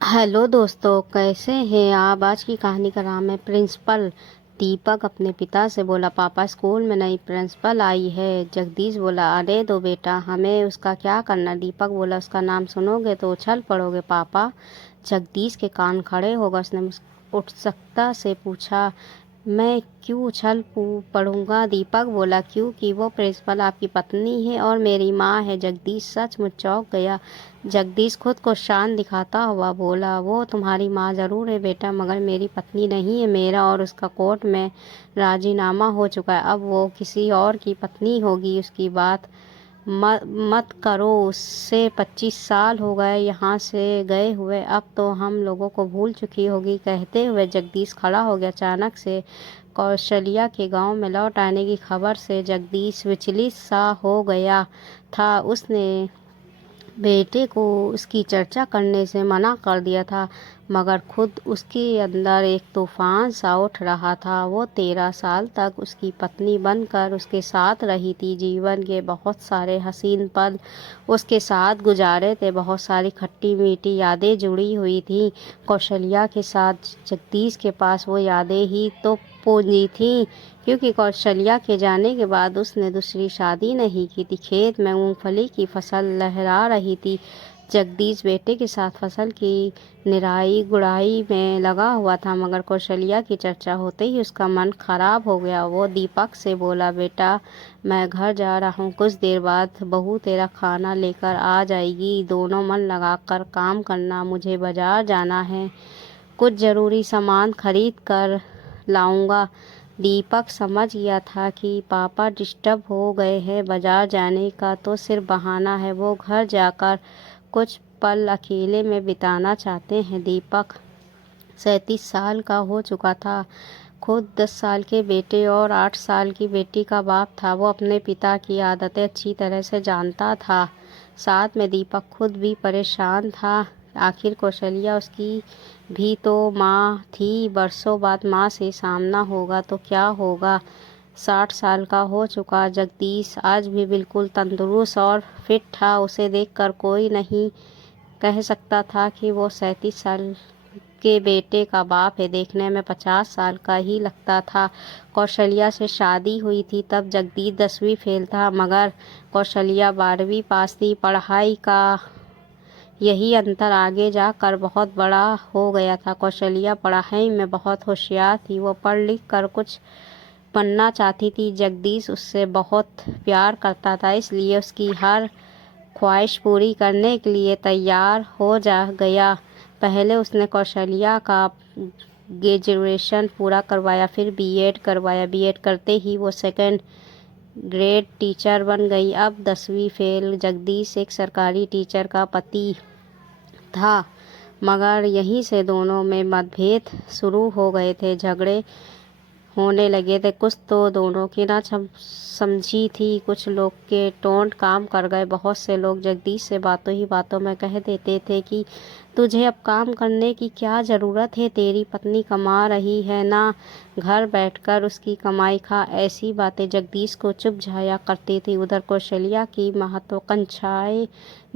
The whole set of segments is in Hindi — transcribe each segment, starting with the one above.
हेलो दोस्तों, कैसे हैं आप। आज की कहानी का नाम है प्रिंसिपल। दीपक अपने पिता से बोला, पापा स्कूल में नई प्रिंसिपल आई है। जगदीश बोला, अरे दो बेटा, हमें उसका क्या करना। दीपक बोला, उसका नाम सुनोगे तो उछल पड़ोगे पापा। जगदीश के कान खड़े हो गए। उसने उत्सुकता से पूछा, मैं क्यों पढ़ूंगा। दीपक बोला, क्योंकि वो प्रिंसिपल आपकी पत्नी है और मेरी माँ है। जगदीश सचमुच चौंक गया। जगदीश खुद को शांत दिखाता हुआ बोला, वो तुम्हारी माँ ज़रूर है बेटा, मगर मेरी पत्नी नहीं है। मेरा और उसका कोर्ट में राजीनामा हो चुका है। अब वो किसी और की पत्नी होगी। उसकी बात मत करो, उससे 25 साल हो गए यहाँ से गए हुए। अब तो हम लोगों को भूल चुकी होगी। कहते हुए जगदीश खड़ा हो गया। अचानक से कौशल्या के गांव में लौट आने की खबर से जगदीश विचलित सा हो गया था। उसने बेटे को उसकी चर्चा करने से मना कर दिया था, मगर खुद उसके अंदर एक तूफान सा उठ रहा था। वो 13 साल तक उसकी पत्नी बनकर उसके साथ रही थी। जीवन के बहुत सारे हसीन पल उसके साथ गुजारे थे। बहुत सारी खट्टी मीठी यादें जुड़ी हुई थी कौशल्या के साथ। जगदीश के पास वो यादें ही तो पूंजी थी, क्योंकि कौशल्या के जाने के बाद उसने दूसरी शादी नहीं की थी। खेत में मूंगफली की फसल लहरा रही थी। जगदीश बेटे के साथ फसल की निराई गुड़ाई में लगा हुआ था, मगर कौशल्या की चर्चा होते ही उसका मन खराब हो गया। वो दीपक से बोला, बेटा मैं घर जा रहा हूँ, कुछ देर बाद बहू तेरा खाना लेकर आ जाएगी। दोनों मन लगाकर काम करना, मुझे बाजार जाना है, कुछ ज़रूरी सामान खरीद कर लाऊंगा। दीपक समझ गया था कि पापा डिस्टर्ब हो गए हैं। बाजार जाने का तो सिर्फ बहाना है। वो घर जाकर कुछ पल अकेले में बिताना चाहते हैं। दीपक 37 साल का हो चुका था। खुद 10 साल के बेटे और 8 साल की बेटी का बाप था। वो अपने पिता की आदतें अच्छी तरह से जानता था। साथ में दीपक खुद भी परेशान था। आखिर कौशल्या उसकी भी तो माँ थी। बरसों बाद माँ से सामना होगा तो क्या होगा। 60 साल का हो चुका जगदीश आज भी बिल्कुल तंदुरुस्त और फिट था। उसे देखकर कोई नहीं कह सकता था कि वो 37 साल के बेटे का बाप है। देखने में 50 साल का ही लगता था। कौशल्या से शादी हुई थी तब जगदीश 10वीं फेल था, मगर कौशल्या 12वीं पास थी। पढ़ाई का यही अंतर आगे जाकर बहुत बड़ा हो गया था। कौशल्या पढ़ाई में बहुत होशियार थी। वो पढ़ लिख कर कुछ बनना चाहती थी। जगदीश उससे बहुत प्यार करता था, इसलिए उसकी हर ख्वाहिश पूरी करने के लिए तैयार हो जा गया। पहले उसने कौशल्या का ग्रेजुएशन पूरा करवाया, फिर बीएड करवाया। बीएड करते ही वो सेकंड ग्रेड टीचर बन गई। अब 10वीं फेल जगदीश एक सरकारी टीचर का पति था, मगर यहीं से दोनों में मतभेद शुरू हो गए थे। झगड़े होने लगे थे। कुछ तो दोनों की ना समझी थी। कुछ लोग के टोंट काम कर गए। बहुत से लोग जगदीश से बातों ही बातों में कह देते थे कि तुझे अब काम करने की क्या ज़रूरत है, तेरी पत्नी कमा रही है ना, घर बैठकर उसकी कमाई खा। ऐसी बातें जगदीश को चुप जाया करती थी। उधर कौशल्या की महत्वाकांक्षाएं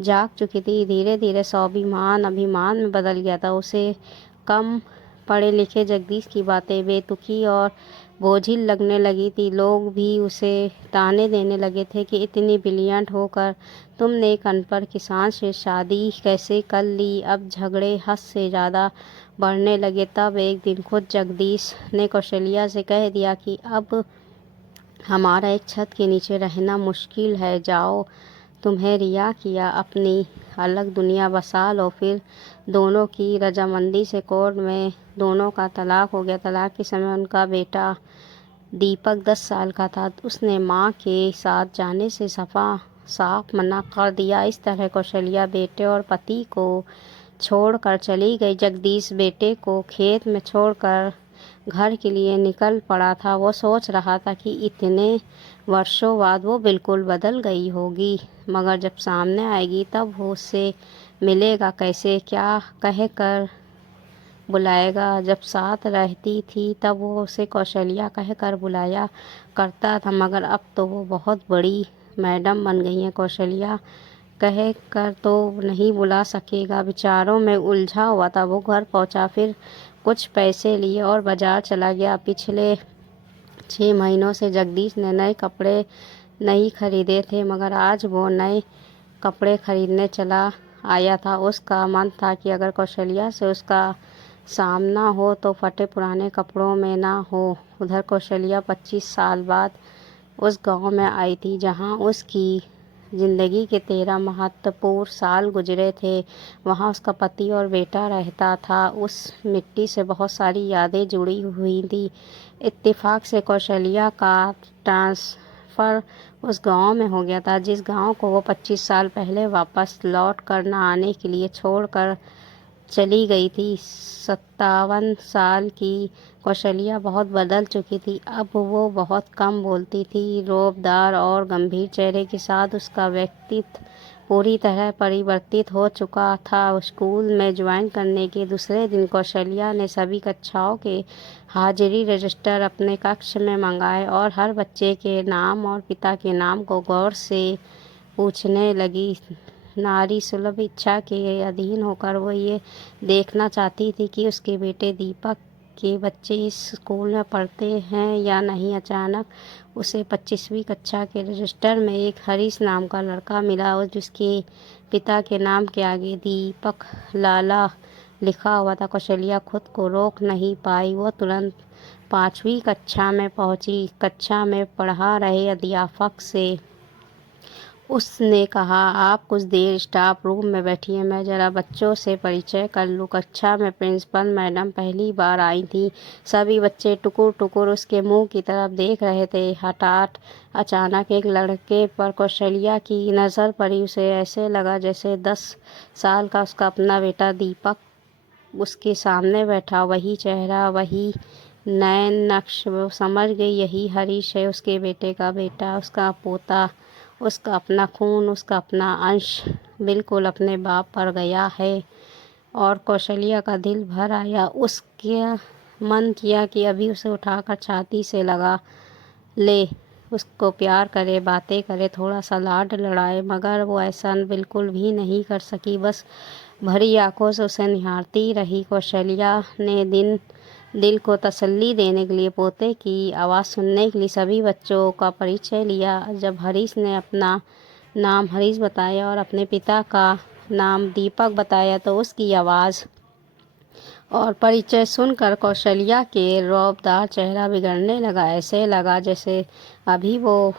जाग चुकी थी। धीरे धीरे स्वाभिमान अभिमान में बदल गया था। उसे कम पढ़े लिखे जगदीश की बातें बेतुकी और बोझिल लगने लगी थी। लोग भी उसे ताने देने लगे थे कि इतनी ब्रिलियंट होकर तुमने एक अनपढ़ किसान से शादी कैसे कर ली। अब झगड़े हद से ज़्यादा बढ़ने लगे। तब एक दिन खुद जगदीश ने कौशल्या से कह दिया कि अब हमारा एक छत के नीचे रहना मुश्किल है। जाओ, तुम्हें रिया किया, अपनी अलग दुनिया बसा लो। फिर दोनों की रजामंदी से कोर्ट में दोनों का तलाक हो गया। तलाक के समय उनका बेटा दीपक 10 साल का था। उसने माँ के साथ जाने से साफ मना कर दिया। इस तरह कौशल्या बेटे और पति को छोड़कर चली गई। जगदीश बेटे को खेत में छोड़कर घर के लिए निकल पड़ा था। वो सोच रहा था कि इतने वर्षों बाद वो बिल्कुल बदल गई होगी, मगर जब सामने आएगी तब वो उससे मिलेगा कैसे, क्या कह कर बुलाएगा। जब साथ रहती थी तब वो उसे कौशल्या कह कर बुलाया करता था, मगर अब तो वो बहुत बड़ी मैडम बन गई हैं। कौशल्या कह कर तो नहीं बुला सकेगा। विचारों में उलझा हुआ था वो घर पहुंचा, फिर कुछ पैसे लिए और बाजार चला गया। पिछले 6 महीनों से जगदीश ने नए कपड़े नहीं खरीदे थे, मगर आज वो नए कपड़े खरीदने चला आया था। उसका मन था कि अगर कौशल्या से उसका सामना हो तो फटे पुराने कपड़ों में ना हो। उधर कौशल्या 25 साल बाद उस गांव में आई थी जहां उसकी जिंदगी के 13 महत्वपूर्ण साल गुजरे थे। वहां उसका पति और बेटा रहता था। उस मिट्टी से बहुत सारी यादें जुड़ी हुई थी। इत्तेफाक से कौशल्या का ट्रांसफ़र उस गांव में हो गया था जिस गांव को वो 25 साल पहले वापस लौट कर न आने के लिए छोड़कर चली गई थी। 57 साल की कौशल्या बहुत बदल चुकी थी। अब वो बहुत कम बोलती थी। रोबदार और गंभीर चेहरे के साथ उसका व्यक्तित्व पूरी तरह परिवर्तित हो चुका था। स्कूल में ज्वाइन करने के दूसरे दिन कौशल्या ने सभी कक्षाओं के हाजिरी रजिस्टर अपने कक्ष में मंगाए और हर बच्चे के नाम और पिता के नाम को गौर से पूछने लगी। नारी सुलभ इच्छा के अधीन होकर वो ये देखना चाहती थी कि उसके बेटे दीपक के बच्चे इस स्कूल में पढ़ते हैं या नहीं। अचानक उसे 25वीं कक्षा के रजिस्टर में एक हरीश नाम का लड़का मिला और जिसके पिता के नाम के आगे दीपक लाला लिखा हुआ था। कौशल्या खुद को रोक नहीं पाई। वो तुरंत 5वीं कक्षा में पहुंची। कक्षा में पढ़ा रहे अध्यापक से उसने कहा, आप कुछ देर स्टाफ रूम में बैठिए, मैं ज़रा बच्चों से परिचय कर लूँ। कक्षा में प्रिंसिपल मैडम पहली बार आई थी। सभी बच्चे टुकुर टुकुर उसके मुंह की तरफ देख रहे थे। हठात अचानक एक लड़के पर कौशल्या की नज़र पड़ी। उसे ऐसे लगा जैसे 10 साल का उसका अपना बेटा दीपक उसके सामने बैठा। वही चेहरा, वही नैन नक्श। वो समझ गई यही हरीश है, उसके बेटे का बेटा, उसका पोता, उसका अपना खून, उसका अपना अंश बिल्कुल अपने बाप पर गया है। और कौशल्या का दिल भर आया। उसके मन किया कि अभी उसे उठाकर छाती से लगा ले, उसको प्यार करे, बातें करे, थोड़ा सा लाड लड़ाए, मगर वो ऐसा बिल्कुल भी नहीं कर सकी। बस भरी आंखों से उसे निहारती रही। कौशल्या ने दिल को तसल्ली देने के लिए पोते की आवाज़ सुनने के लिए सभी बच्चों का परिचय लिया। जब हरीश ने अपना नाम हरीश बताया और अपने पिता का नाम दीपक बताया तो उसकी आवाज़ और परिचय सुनकर कौशल्या के रौबदार चेहरा बिगड़ने लगा। ऐसे लगा जैसे अभी वो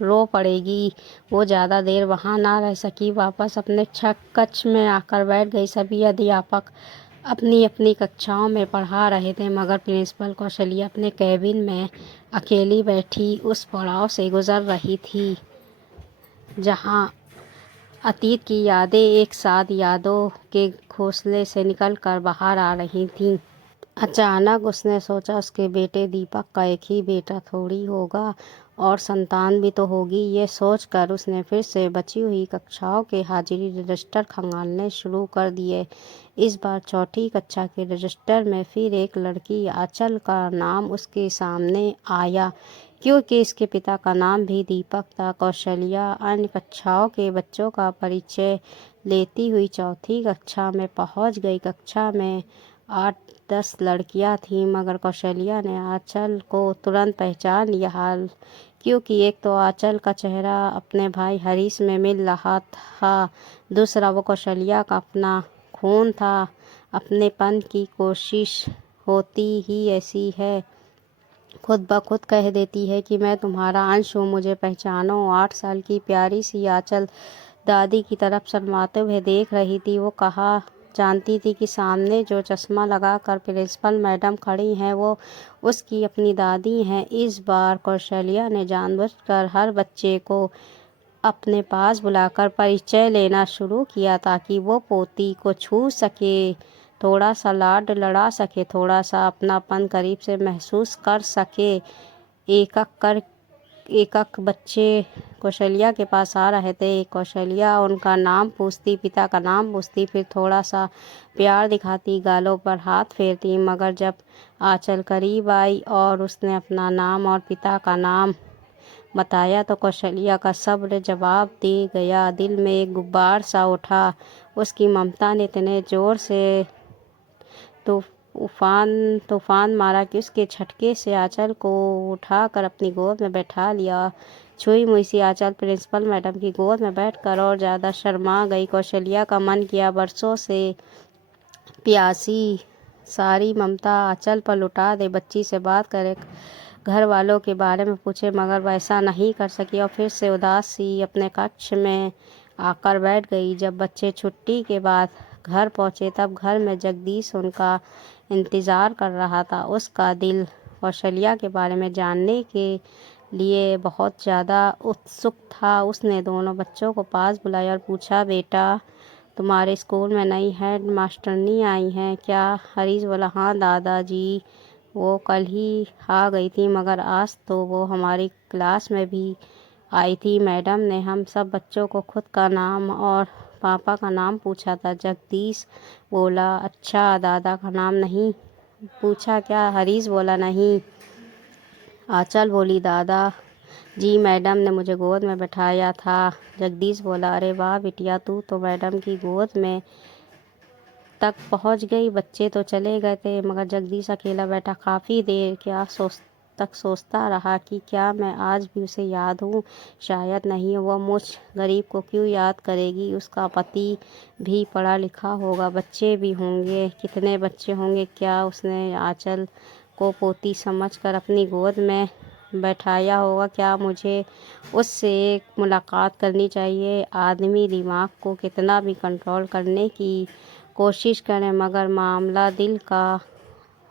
रो पड़ेगी। वो ज़्यादा देर वहाँ ना रह सकी, वापस अपने कक्ष में आकर बैठ गई। सभी अध्यापक अपनी अपनी कक्षाओं में पढ़ा रहे थे, मगर प्रिंसिपल कौशल्या अपने कैबिन में अकेली बैठी उस पड़ाव से गुजर रही थी जहाँ अतीत की यादें एक साथ यादों के घोंसले से निकलकर बाहर आ रही थीं। अचानक उसने सोचा, उसके बेटे दीपक का एक ही बेटा थोड़ी होगा और संतान भी तो होगी। ये सोचकर उसने फिर से बची हुई कक्षाओं के हाजिरी रजिस्टर खंगालने शुरू कर दिए। इस बार चौथी कक्षा के रजिस्टर में फिर एक लड़की आंचल का नाम उसके सामने आया, क्योंकि इसके पिता का नाम भी दीपक था। कौशल्या अन्य कक्षाओं के बच्चों का परिचय लेती हुई चौथी कक्षा में पहुंच गई। कक्षा में 8-10 लड़कियां थीं, मगर कौशल्या ने आंचल को तुरंत पहचान लिया, क्योंकि एक तो आंचल का चेहरा अपने भाई हरीश में मिल रहा था, दूसरा वो कौशल्या का अपना खून था। अपनेपन की कोशिश होती ही ऐसी है, खुद ब खुद कह देती है कि मैं तुम्हारा अंश हूँ, मुझे पहचानो। 8 साल की प्यारी सी आंचल दादी की तरफ शर्माते हुए देख रही थी। वो कहा जानती थी कि सामने जो चश्मा लगाकर प्रिंसिपल मैडम खड़ी हैं वो उसकी अपनी दादी हैं। इस बार कौशल्या ने जानबूझकर हर बच्चे को अपने पास बुलाकर परिचय लेना शुरू किया ताकि वो पोती को छू सके, थोड़ा सा लाड लड़ा सके, थोड़ा सा अपनापन करीब से महसूस कर सके। एक एक बच्चे कौशल्या के पास आ रहे थे। कौशल्या उनका नाम पूछती, पिता का नाम पूछती, फिर थोड़ा सा प्यार दिखाती, गालों पर हाथ फेरती, मगर जब आंचल करीब आई और उसने अपना नाम और पिता का नाम बताया तो कौशल्या का सब्र जवाब दे गया। दिल में एक गुब्बार सा उठा। उसकी ममता ने इतने ज़ोर से तूफान मारा कि उसके झटके से आंचल को उठाकर अपनी गोद में बैठा लिया। छुई मुई सी आंचल प्रिंसिपल मैडम की गोद में बैठकर और ज़्यादा शर्मा गई। कौशल्या का मन किया बरसों से प्यासी सारी ममता आंचल पर लुटा दे, बच्ची से बात करे, घर वालों के बारे में पूछे, मगर वैसा नहीं कर सकी और फिर से उदास सी अपने कक्ष में आकर बैठ गई। जब बच्चे छुट्टी के बाद घर पहुँचे तब घर में जगदीश उनका इंतज़ार कर रहा था। उसका दिल कौशल्या के बारे में जानने के लिए बहुत ज़्यादा उत्सुक था। उसने दोनों बच्चों को पास बुलाया और पूछा, बेटा तुम्हारे स्कूल में नई हेड मास्टरनी आई हैं क्या? हरीश बोला, हाँ दादाजी, वो कल ही आ गई थी, मगर आज तो वो हमारी क्लास में भी आई थी। मैडम ने हम सब बच्चों को खुद का नाम और पापा का नाम पूछा था। जगदीश बोला, अच्छा, दादा का नाम नहीं पूछा क्या? हरीश बोला, नहीं। आंचल बोली, दादा जी मैडम ने मुझे गोद में बैठाया था। जगदीश बोला, अरे वाह बिटिया, तू तो मैडम की गोद में तक पहुंच गई। बच्चे तो चले गए थे मगर जगदीश अकेला बैठा काफ़ी देर तक सोचता रहा कि क्या मैं आज भी उसे याद हूँ? शायद नहीं। वह मुझ गरीब को क्यों याद करेगी? उसका पति भी पढ़ा लिखा होगा, बच्चे भी होंगे, कितने बच्चे होंगे। क्या उसने आंचल को पोती समझकर अपनी गोद में बैठाया होगा? क्या मुझे उससे एक मुलाकात करनी चाहिए? आदमी दिमाग को कितना भी कंट्रोल करने की कोशिश करें मगर मामला दिल का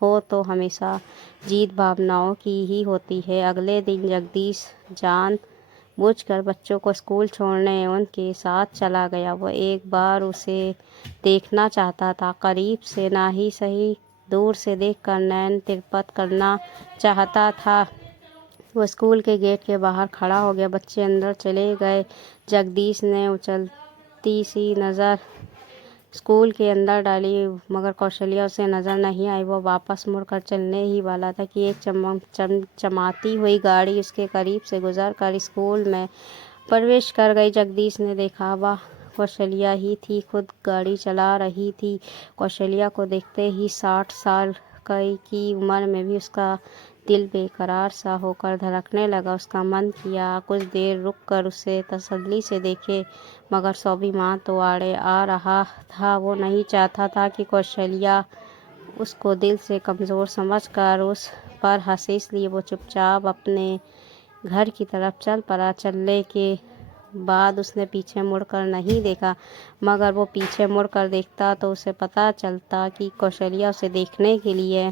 हो तो हमेशा जीत भावनाओं की ही होती है। अगले दिन जगदीश जान बूझकर बच्चों को स्कूल छोड़ने उनके साथ चला गया। वो एक बार उसे देखना चाहता था, करीब से ना ही सही, दूर से देखकर नैन तिरपत करना चाहता था। वो स्कूल के गेट के बाहर खड़ा हो गया। बच्चे अंदर चले गए। जगदीश ने उछलती सी नज़र स्कूल के अंदर डाली मगर कौशल्या उसे नज़र नहीं आई। वो वापस मुड़कर चलने ही वाला था कि एक चमाती हुई गाड़ी उसके करीब से गुजर कर स्कूल में प्रवेश कर गई। जगदीश ने देखा, वाह, कौशल्या ही थी, खुद गाड़ी चला रही थी। कौशल्या को देखते ही 60 साल की उम्र में भी उसका दिल बेकरार सा होकर धड़कने लगा। उसका मन किया कुछ देर रुक कर उसे तसल्ली से देखे मगर स्वाभिमान तो आड़े आ रहा था। वो नहीं चाहता था कि कौशल्या उसको दिल से कमज़ोर समझकर उस पर हंसे, इसलिए वो चुपचाप अपने घर की तरफ चल पड़ा। चलने के बाद उसने पीछे मुड़कर नहीं देखा, मगर वो पीछे मुड़कर देखता तो उसे पता चलता कि कौशल्या उसे देखने के लिए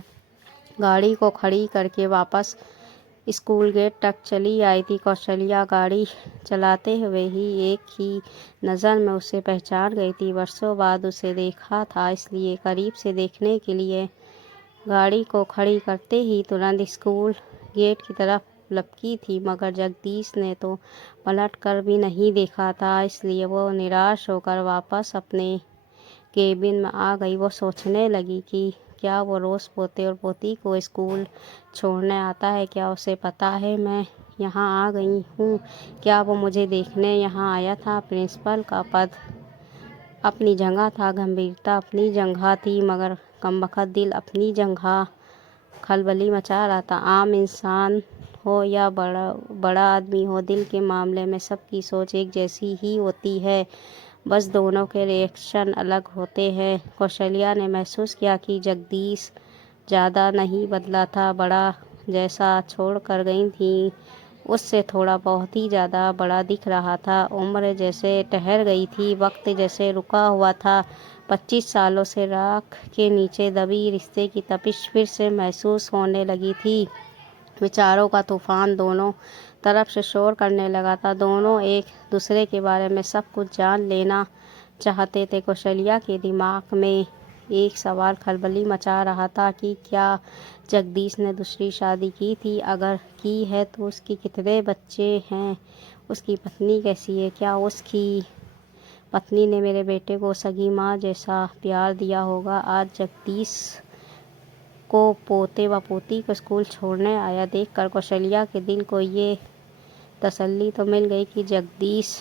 गाड़ी को खड़ी करके वापस स्कूल गेट तक चली आई थी। कौशल्या गाड़ी चलाते हुए ही एक ही नज़र में उसे पहचान गई थी। वर्षों बाद उसे देखा था, इसलिए करीब से देखने के लिए गाड़ी को खड़ी करते ही तुरंत स्कूल गेट की तरफ लपकी थी, मगर जगदीश ने तो पलट कर भी नहीं देखा था, इसलिए वो निराश होकर वापस अपने केबिन में आ गई। वो सोचने लगी कि क्या वो रोज़ पोते और पोती को स्कूल छोड़ने आता है? क्या उसे पता है मैं यहाँ आ गई हूँ? क्या वो मुझे देखने यहाँ आया था? प्रिंसिपल का पद अपनी जगह था, गंभीरता अपनी जगह थी, मगर कमबख्त दिल अपनी जगह खलबली मचा रहा था। आम इंसान हो या बड़ा आदमी हो, दिल के मामले में सबकी सोच एक जैसी ही होती है, बस दोनों के रिएक्शन अलग होते हैं। कौशल्या ने महसूस किया कि जगदीश ज़्यादा नहीं बदला था। बड़ा जैसा छोड़ कर गई थी उससे थोड़ा बहुत ही ज़्यादा बड़ा दिख रहा था। उम्र जैसे ठहर गई थी, वक्त जैसे रुका हुआ था। 25 सालों से राख के नीचे दबी रिश्ते की तपिश फिर से महसूस होने लगी थी। विचारों का तूफान दोनों तरफ से शोर करने लगा था। दोनों एक दूसरे के बारे में सब कुछ जान लेना चाहते थे। कौशल्या के दिमाग में एक सवाल खलबली मचा रहा था कि क्या जगदीश ने दूसरी शादी की थी? अगर की है तो उसकी कितने बच्चे हैं? उसकी पत्नी कैसी है? क्या उसकी पत्नी ने मेरे बेटे को सगी माँ जैसा प्यार दिया होगा? आज जगदीश को पोते व पोती को स्कूल छोड़ने आया देखकर कौशल्या के दिल को ये तसल्ली तो मिल गई कि जगदीश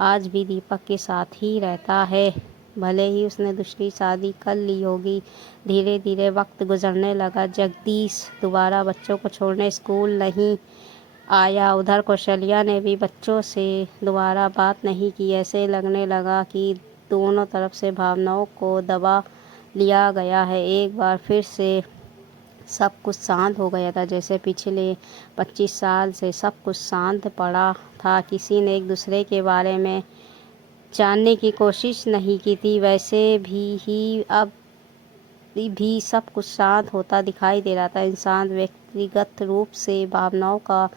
आज भी दीपक के साथ ही रहता है, भले ही उसने दूसरी शादी कर ली होगी। धीरे धीरे वक्त गुजरने लगा। जगदीश दोबारा बच्चों को छोड़ने स्कूल नहीं आया। उधर कौशल्या ने भी बच्चों से दोबारा बात नहीं की। ऐसे लगने लगा कि दोनों तरफ से भावनाओं को दबा लिया गया है। एक बार फिर से सब कुछ शांत हो गया था, जैसे पिछले 25 साल से सब कुछ शांत पड़ा था। किसी ने एक दूसरे के बारे में जानने की कोशिश नहीं की थी। वैसे भी अब भी सब कुछ शांत होता दिखाई दे रहा था। इंसान व्यक्तिगत रूप से भावनाओं का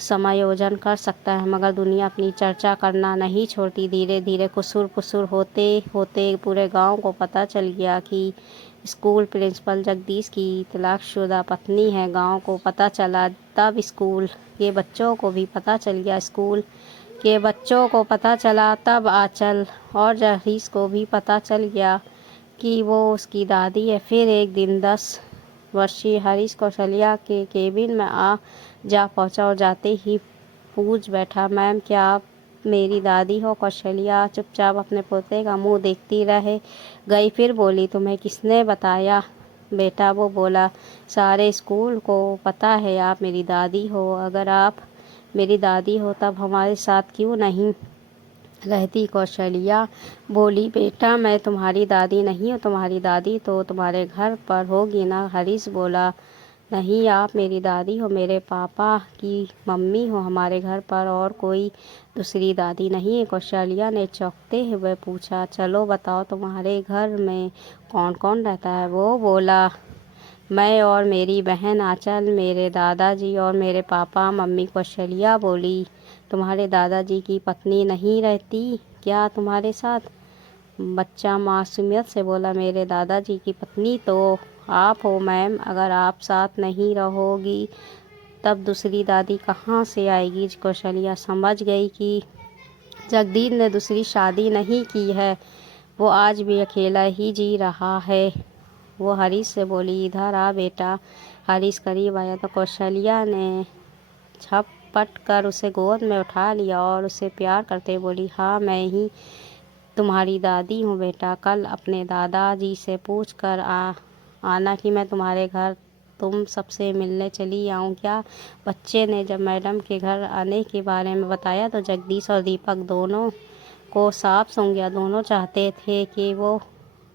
समायोजन कर सकता है, मगर दुनिया अपनी चर्चा करना नहीं छोड़ती। धीरे धीरे कुसुर पुसुर होते होते पूरे गांव को पता चल गया कि स्कूल प्रिंसिपल जगदीश की तलाकशुदा पत्नी है। गांव को पता चला, तब स्कूल के बच्चों को भी पता चल गया। स्कूल के बच्चों को पता चला, तब आंचल और जगदीश को भी पता चल गया कि वो उसकी दादी है। फिर एक दिन 10 वर्षीय हरीश कौशल्या के केबिन में जा पहुंचा और जाते ही पूछ बैठा, मैम क्या आप मेरी दादी हो? कौशल्या चुपचाप अपने पोते का मुंह देखती रह गई। फिर बोली, तुम्हें किसने बताया बेटा? वो बोला, सारे स्कूल को पता है आप मेरी दादी हो। अगर आप मेरी दादी हो तब हमारे साथ क्यों नहीं रहती? कौशल्या बोली, बेटा मैं तुम्हारी दादी नहीं हूँ, तुम्हारी दादी तो तुम्हारे घर पर होगी ना। हरीश बोला, नहीं आप मेरी दादी हो, मेरे पापा की मम्मी हो, हमारे घर पर और कोई दूसरी दादी नहीं है। कौशल्या ने चौंकते हुए पूछा, चलो बताओ तुम्हारे घर में कौन कौन रहता है? वो बोला, मैं और मेरी बहन आंचल, मेरे दादाजी और मेरे पापा मम्मी। कौशल्या बोली, तुम्हारे दादाजी की पत्नी नहीं रहती क्या तुम्हारे साथ? बच्चा मासूमियत से बोला, मेरे दादाजी की पत्नी तो आप हो मैम। अगर आप साथ नहीं रहोगी तब दूसरी दादी कहाँ से आएगी? कौशल्या समझ गई कि जगदीश ने दूसरी शादी नहीं की है, वो आज भी अकेला ही जी रहा है। वो हरीश से बोली, इधर आ बेटा। हरीश करीब आया तो कौशल्या ने झपट कर उसे गोद में उठा लिया और उसे प्यार करते बोली, हाँ मैं ही तुम्हारी दादी हूँ बेटा। कल अपने दादाजी से पूछ कर आना कि मैं तुम्हारे घर तुम सबसे मिलने चली आऊँ क्या? बच्चे ने जब मैडम के घर आने के बारे में बताया तो जगदीश और दीपक दोनों को साफ सूंघ गया। दोनों चाहते थे कि वो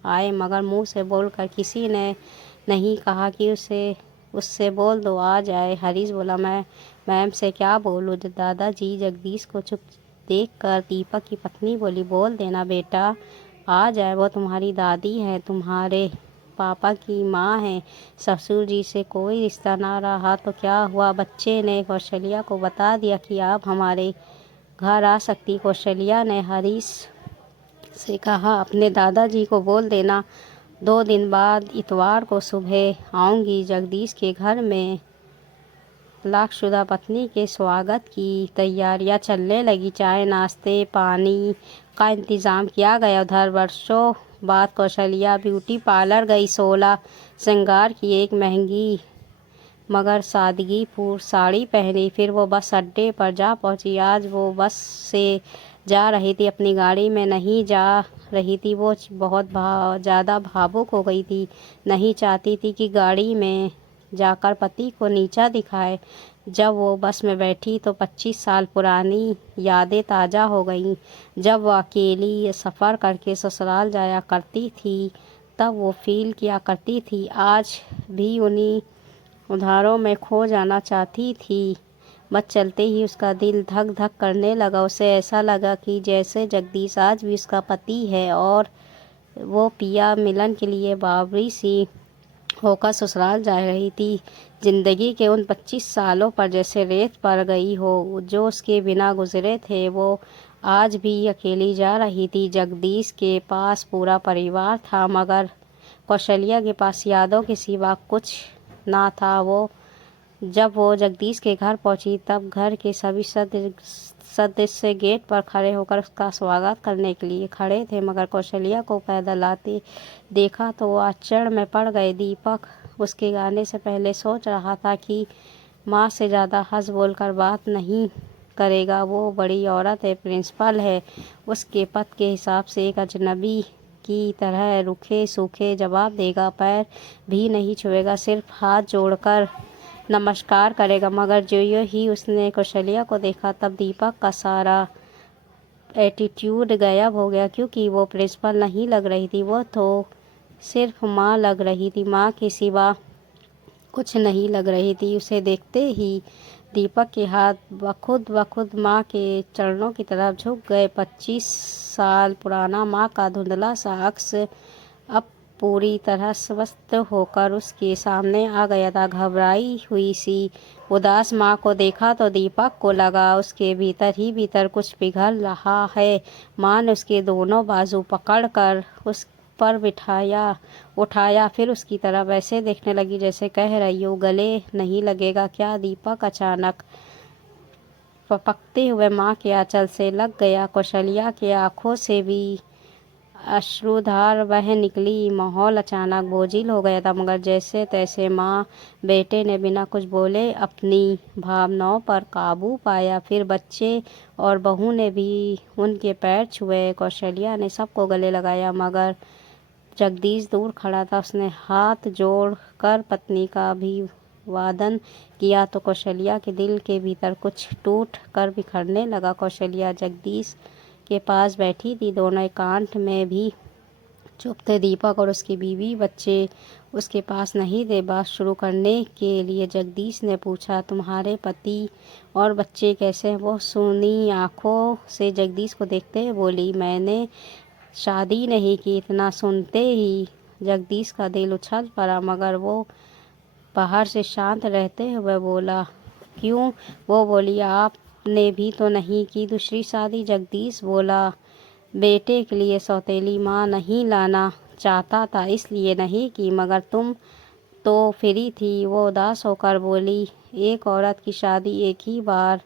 आए, मगर मुंह से बोलकर किसी ने नहीं कहा कि उससे बोल दो आ जाए। हरीश बोला, मैं मैम से क्या बोलूँ? दादाजी जगदीश को चुप देखकर दीपक की पत्नी बोली, बोल देना बेटा आ जाए, वो तुम्हारी दादी है, तुम्हारे पापा की माँ है। ससुर जी से कोई रिश्ता ना रहा तो क्या हुआ? बच्चे ने कौशल्या को बता दिया कि आप हमारे घर आ सकती। कौशल्या ने हरीश से कहा, अपने दादाजी को बोल देना 2 दिन बाद इतवार को सुबह आऊँगी। जगदीश के घर में तलाकशुदा पत्नी के स्वागत की तैयारियां चलने लगी। चाय नाश्ते पानी का इंतज़ाम किया गया। उधर वर्षों बाद कौशल्या ब्यूटी पार्लर गई। 16 श्रृंगार की एक महंगी मगर सादगीपूर्ण साड़ी पहनी। फिर वो बस अड्डे पर जा पहुंची। आज वो बस से जा रही थी, अपनी गाड़ी में नहीं जा रही थी। वो बहुत ज़्यादा भावुक हो गई थी, नहीं चाहती थी कि गाड़ी में जाकर पति को नीचा दिखाए। जब वो बस में बैठी तो 25 साल पुरानी यादें ताज़ा हो गईं। जब वो अकेली सफ़र करके ससुराल जाया करती थी तब वो फील किया करती थी, आज भी उन्हीं उधारों में खो जाना चाहती थी। बस चलते ही उसका दिल धक धक करने लगा। उसे ऐसा लगा कि जैसे जगदीश आज भी उसका पति है और वो पिया मिलन के लिए बावरी सी होकर ससुराल जा रही थी। जिंदगी के उन 25 सालों पर जैसे रेत पड़ गई हो जो उसके बिना गुजरे थे। वो आज भी अकेली जा रही थी। जगदीश के पास पूरा परिवार था, मगर कौशल्या के पास यादों के सिवा कुछ ना था। जब वो जगदीश के घर पहुंची तब घर के सभी सदस्य गेट पर खड़े होकर उसका स्वागत करने के लिए खड़े थे, मगर कौशल्या को पैदल आते देखा तो वो आश्चर्य में पड़ गए। दीपक उसके आने से पहले सोच रहा था कि माँ से ज़्यादा हंस बोलकर बात नहीं करेगा। वो बड़ी औरत है, प्रिंसिपल है। उसके पद के हिसाब से एक अजनबी की तरह रूखे सूखे जवाब देगा। पैर भी नहीं छुएगा, सिर्फ हाथ जोड़कर नमस्कार करेगा। मगर जो ही उसने कौशल्या को देखा, तब दीपक का सारा एटीट्यूड गायब हो गया, क्योंकि वो प्रिंसिपल नहीं लग रही थी, वो तो सिर्फ माँ लग रही थी। माँ के सिवा कुछ नहीं लग रही थी। उसे देखते ही दीपक के हाथ बखुद माँ के चरणों की तरफ झुक गए। 25 साल पुराना माँ का धुंधला सा अक्स अब पूरी तरह स्वस्थ होकर उसके सामने आ गया था। घबराई हुई सी उदास माँ को देखा तो दीपक को लगा उसके भीतर ही भीतर कुछ पिघल रहा है। माँ ने उसके दोनों बाजू पकड़कर उस पर उठाया, फिर उसकी तरफ ऐसे देखने लगी जैसे कह रही हो, गले नहीं लगेगा क्या? दीपक अचानक पपकते हुए माँ के आंचल से लग गया। कौशल्या के आंखों से भी अश्रुधार बह निकली। माहौल अचानक बोझिल हो गया था, मगर जैसे तैसे माँ बेटे ने बिना कुछ बोले अपनी भावनाओं पर काबू पाया। फिर बच्चे और बहू ने भी उनके पैर छुए। कौशल्या ने सबको गले लगाया, मगर जगदीश दूर खड़ा था। उसने हाथ जोड़कर पत्नी का अभिवादन किया तो कौशल्या के दिल के भीतर कुछ टूट कर बिखरने लगा। कौशल्या जगदीश के पास बैठी थी, दोनों एकांत में भी चुप थे। दीपक और उसकी बीवी बच्चे उसके पास नहीं थे। बात शुरू करने के लिए जगदीश ने पूछा, तुम्हारे पति और बच्चे कैसे हैं? वो सूनी आंखों से जगदीश को देखते हुए बोली, मैंने शादी नहीं की। इतना सुनते ही जगदीश का दिल उछल पड़ा, मगर वो बाहर से शांत रहते हुए बोला, क्यों? वो बोली, आपने भी तो नहीं की दूसरी शादी? जगदीश बोला, बेटे के लिए सौतेली माँ नहीं लाना चाहता था, इसलिए नहीं की। मगर तुम तो फ्री थी। वो उदास होकर बोली, एक औरत की शादी एक ही बार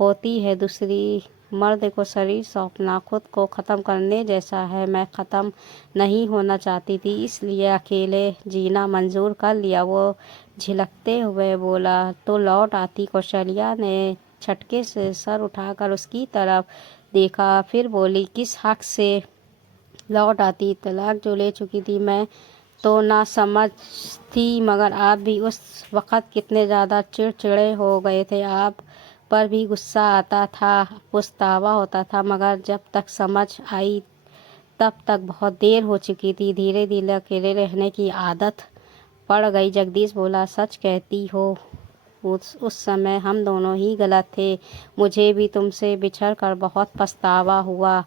होती है, दूसरी मर्द को शरीर सौंपना खुद को ख़त्म करने जैसा है। मैं ख़त्म नहीं होना चाहती थी, इसलिए अकेले जीना मंजूर कर लिया। वो झिलकते हुए बोला, तो लौट आती। कौशल्या ने झटके से सर उठाकर उसकी तरफ देखा, फिर बोली, किस हक से लौट आती? तलाक जो ले चुकी थी मैं तो ना समझ थी, मगर आप भी उस वक़्त कितने ज़्यादा चिड़चिड़े हो गए थे। आप पर भी गुस्सा आता था, पछतावा होता था, मगर जब तक समझ आई तब तक बहुत देर हो चुकी थी। धीरे धीरे अकेले रहने की आदत पड़ गई। जगदीश बोला, सच कहती हो, उस समय हम दोनों ही गलत थे। मुझे भी तुमसे बिछड़ कर बहुत पछतावा हुआ,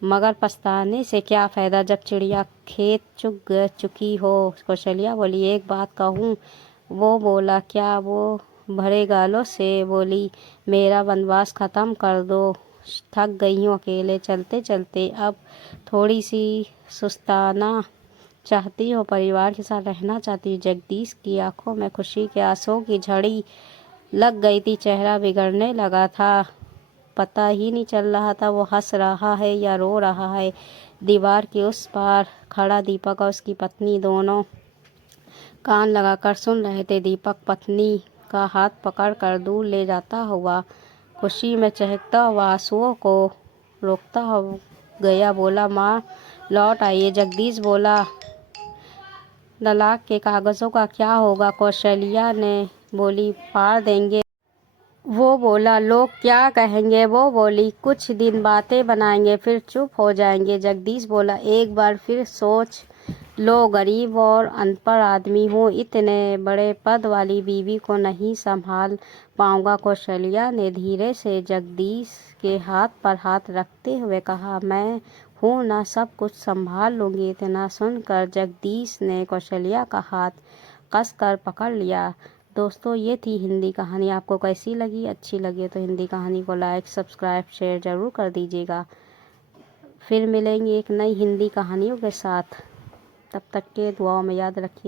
मगर पछताने से क्या फ़ायदा जब चिड़िया खेत चुग चुकी हो। कौशल्या बोली, एक बात कहूँ? वो बोला, क्या? वो भरे गालों से बोली, मेरा वनवास ख़त्म कर दो, थक गई हूँ अकेले चलते चलते। अब थोड़ी सी सुस्ताना चाहती हो, परिवार के साथ रहना चाहती हूँ। जगदीश की आंखों में खुशी के आंसुओं की झड़ी लग गई थी, चेहरा बिगड़ने लगा था। पता ही नहीं चल रहा था वो हंस रहा है या रो रहा है। दीवार के उस पार खड़ा दीपक और उसकी पत्नी दोनों कान लगाकर सुन रहे थे। दीपक पत्नी का हाथ पकड़कर दूर ले जाता हुआ खुशी में चहकता हुआ आंसुओं को रोकता हो गया, बोला, माँ लौट आइए। जगदीश बोला, तलाक के कागज़ों का क्या होगा? कौशल्या ने बोली, फाड़ देंगे। वो बोला, लोग क्या कहेंगे? वो बोली, कुछ दिन बातें बनाएंगे फिर चुप हो जाएंगे। जगदीश बोला, एक बार फिर सोच लो, गरीब और अनपढ़ आदमी हूँ, इतने बड़े पद वाली बीवी को नहीं संभाल पाऊंगा। कौशल्या ने धीरे से जगदीश के हाथ पर हाथ रखते हुए कहा, मैं हूँ ना, सब कुछ संभाल लूँगी। इतना सुनकर जगदीश ने कौशल्या का हाथ कसकर पकड़ लिया। दोस्तों, ये थी हिंदी कहानी। आपको कैसी लगी? अच्छी लगी तो हिंदी कहानी को लाइक, सब्सक्राइब, शेयर ज़रूर कर दीजिएगा। फिर मिलेंगे एक नई हिंदी कहानियों के साथ। तब तक के दुआओं में याद रखिए।